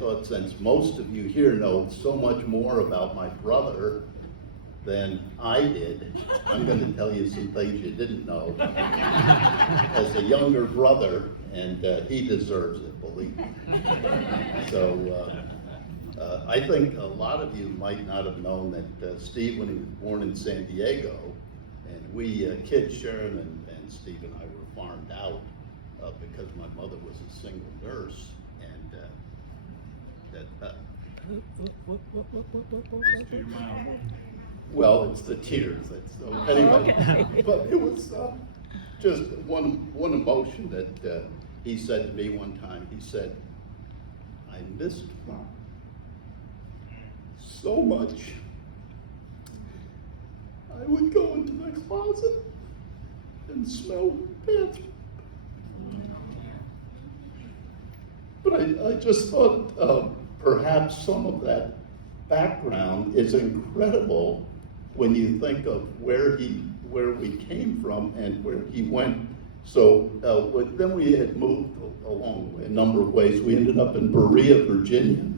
But since most of you here know so much more about my brother than I did, I'm going to tell you some things you didn't know as a younger brother, and he deserves it, believe me. So I think a lot of you might not have known that Steve, when he was born in San Diego, and we, kids, Sharon and Steve and I were farmed out because my mother was a single nurse, and To your mouth. well, it's the tears. So anyway, Okay. but it was just one emotion that he said to me one time. He said, "I missed Mom so much. I would go into the closet and smell pants." But I just thought perhaps some of that background is incredible when you think of where we came from and where he went. So then we had moved along a number of ways. We ended up in Berea, Virginia.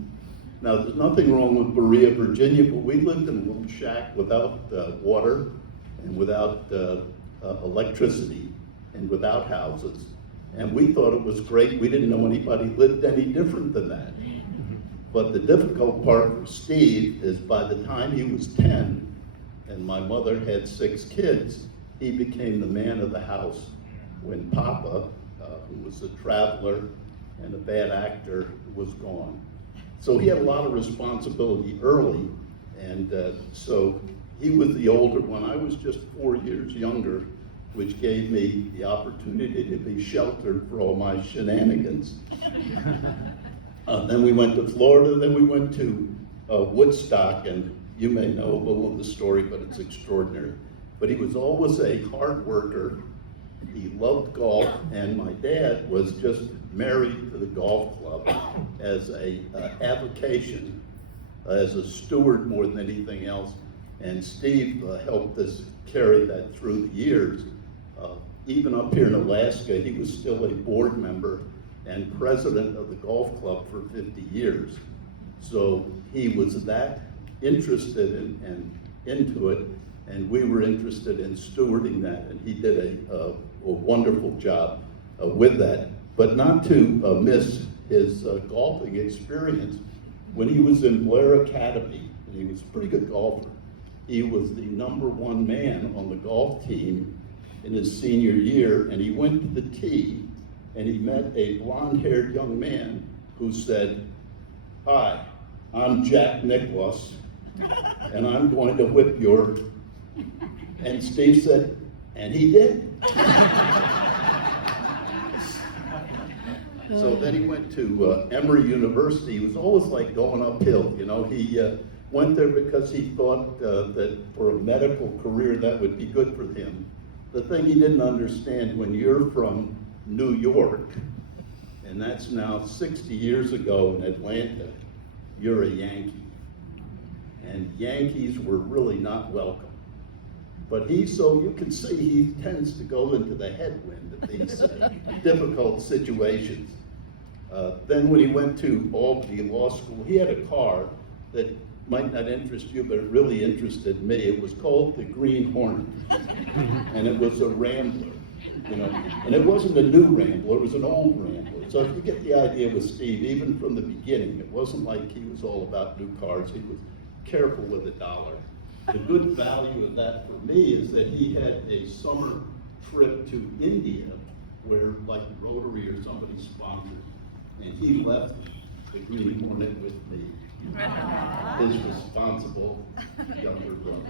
Now, there's nothing wrong with Berea, Virginia, but we lived in a little shack without water and without electricity and without houses. And we thought it was great. We didn't know anybody lived any different than that. But the difficult part for Steve is by the time he was 10 and my mother had 6 kids, he became the man of the house when Papa, who was a traveler and a bad actor, was gone. So he had a lot of responsibility early, and so he was the older one. I was just 4 years younger, which gave me the opportunity to be sheltered for all my shenanigans. Then we went to Florida, then we went to Woodstock, and you may know a little of the story, but it's extraordinary. But he was always a hard worker. He loved golf, and my dad was just married to the golf club as a avocation, as a steward more than anything else. And Steve helped us carry that through the years. Even up here in Alaska, he was still a board member and president of the golf club for 50 years. So he was that interested and into it, and we were interested in stewarding that, and he did a wonderful job with that. But not to miss his golfing experience. When he was in Blair Academy, and he was a pretty good golfer, he was the #1 man on the golf team in his senior year, and he went to the tee, and he met a blonde-haired young man who said, "Hi, I'm Jack Nicklaus, and I'm going to whip your..." And Steve said, and he did. So then he went to Emory University. He was always like going uphill, you know. He went there because he thought that for a medical career that would be good for him. The thing he didn't understand, when you're from New York, and that's now 60 years ago in Atlanta, you're a Yankee. And Yankees were really not welcome. But so you can see he tends to go into the headwind of these difficult situations. Then when he went to Albany Law School, he had a car that might not interest you, but it really interested me. It was called the Green Hornet, and it was a Rambler, you know. And it wasn't a new Rambler, it was an old Rambler. So if you get the idea with Steve, even from the beginning, it wasn't like he was all about new cars. He was careful with the dollar. The good value of that for me is that he had a summer trip to India where, like, Rotary or somebody sponsored, and he left the Green Hornet with me, his responsible younger brother.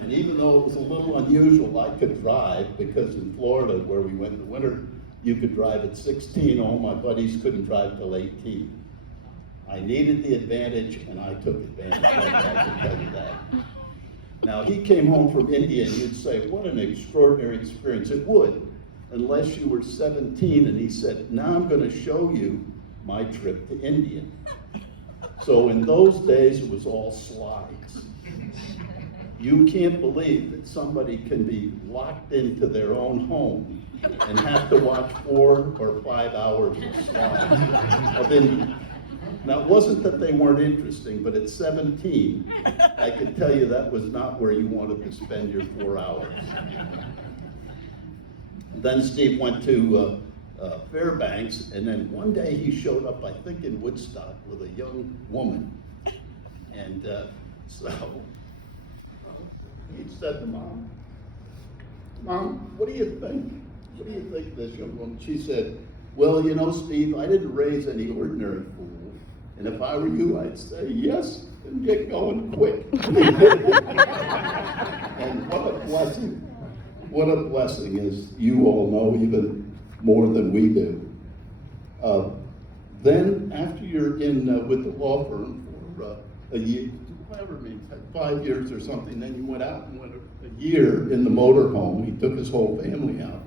And even though it was a little unusual, I could drive, because in Florida, where we went in the winter, you could drive at 16. All my buddies couldn't drive till 18. I needed the advantage, and I took advantage. I can tell you that. Now, he came home from India, and you'd say, what an extraordinary experience. It would, unless you were 17, and he said, now I'm going to show you my trip to India. So in those days, it was all slides. You can't believe that somebody can be locked into their own home and have to watch 4 or 5 hours of slides of Indian. Now, it wasn't that they weren't interesting, but at 17, I can tell you that was not where you wanted to spend your 4 hours. Then Steve went to Fairbanks, and then one day he showed up, I think in Woodstock, with a young woman. And so he said to Mom, what do you think? What do you think of this young woman? She said, well, you know, Steve, I didn't raise any ordinary fool. And if I were you, I'd say yes and get going quick. And what a blessing. What a blessing, as you all know, even more than we do. Then, after you're in with the law firm for a year, whatever it means, 5 years or something, then you went out and went a year in the motorhome. He took his whole family out.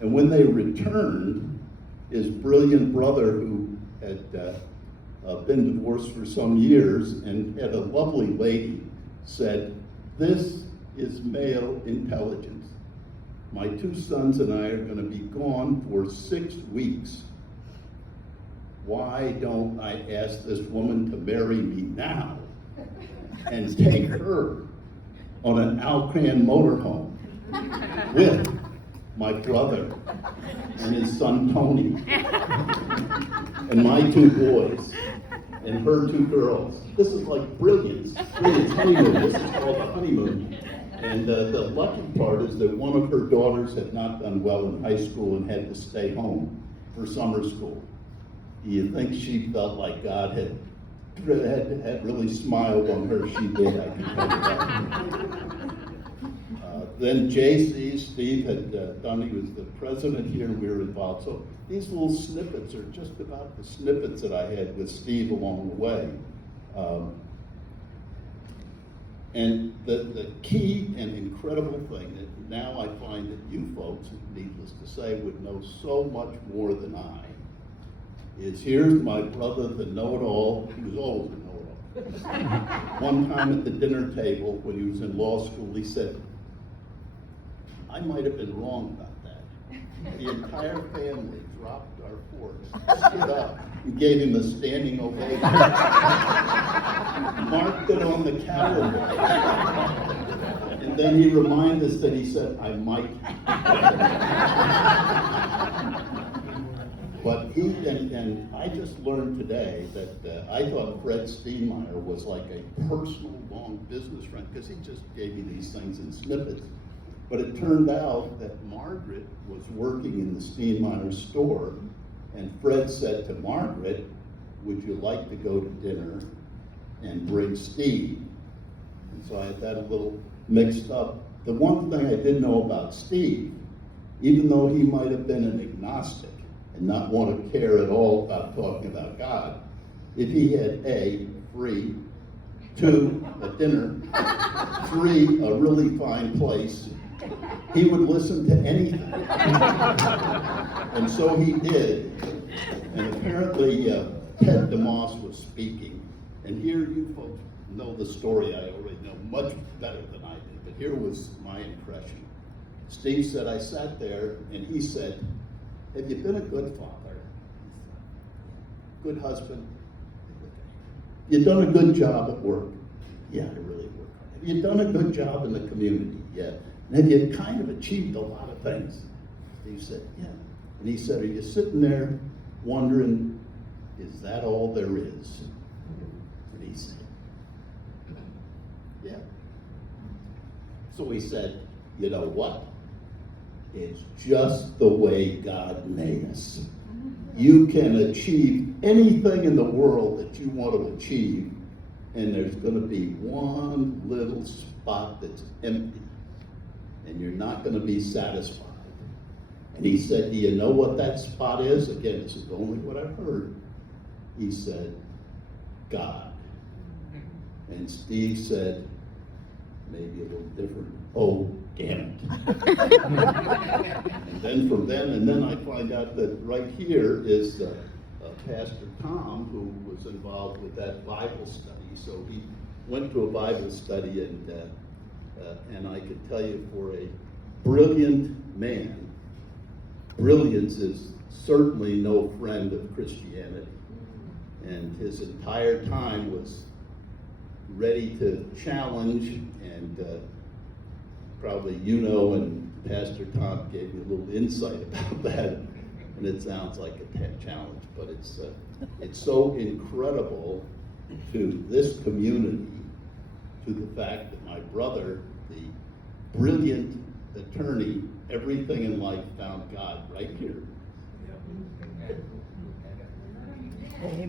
And when they returned, his brilliant brother, who had been divorced for some years and had a lovely lady, said, this is male intelligence. My 2 sons and I are going to be gone for 6 weeks. Why don't I ask this woman to marry me now and take her on an Alcran motorhome with my brother and his son Tony and my 2 boys and her 2 girls. This is like brilliance honeymoon. This is called the honeymoon. And the lucky part is that one of her daughters had not done well in high school and had to stay home for summer school. Do you think she felt like God had really smiled on her? She did, I can tell you that. Then JC, Steve had done, he was the president here, and we were involved. So these little snippets are just about the snippets that I had with Steve along the way. And the key and incredible thing that now I find that you folks, needless to say, would know so much more than I, is here's my brother, the know-it-all. He was always a know-it-all. One time at the dinner table when he was in law school, he said, I might have been wrong about that. The entire family dropped our forks, stood up, and gave him a standing ovation. Marked it on the calendar. And then he reminded us that he said, I might. But he, and I just learned today that I thought Fred Steenmeyer was like a personal long business friend, because he just gave me these things in snippets. But it turned out that Margaret was working in the Steenmeyer store, and Fred said to Margaret, would you like to go to dinner and bring Steve? And so I had that a little mixed up. The one thing I didn't know about Steve, even though he might have been an agnostic and not want to care at all about talking about God, if he had A, free, 2, a dinner, 3, a really fine place, he would listen to anything. And so he did. And apparently Ted DeMoss was speaking. And here you folks know the story I already know much better than I did. But here was my impression. Steve said, I sat there and he said, have you been a good father? Good husband? You done a good job at work? Yeah, I really work hard. Have you done a good job in the community? Yeah. And have you kind of achieved a lot of things? Steve said, yeah. And he said, are you sitting there wondering, is that all there is? And he said, yeah. So he said, you know what? It's just the way God made us. You can achieve anything in the world that you want to achieve, and there's going to be one little spot that's empty, and you're not going to be satisfied. And he said, do you know what that spot is? Again, this is only what I've heard. He said, God. And Steve said, maybe a little different, oh, damn it. And then from then, and then I find out that right here is Pastor Tom, who was involved with that Bible study. So he went to a Bible study, and And I can tell you, for a brilliant man, brilliance is certainly no friend of Christianity. And his entire time was ready to challenge, and probably and Pastor Tom gave me a little insight about that, and it sounds like a challenge, but it's so incredible to this community, to the fact that my brother, the brilliant attorney, everything in life found God right here. Amen.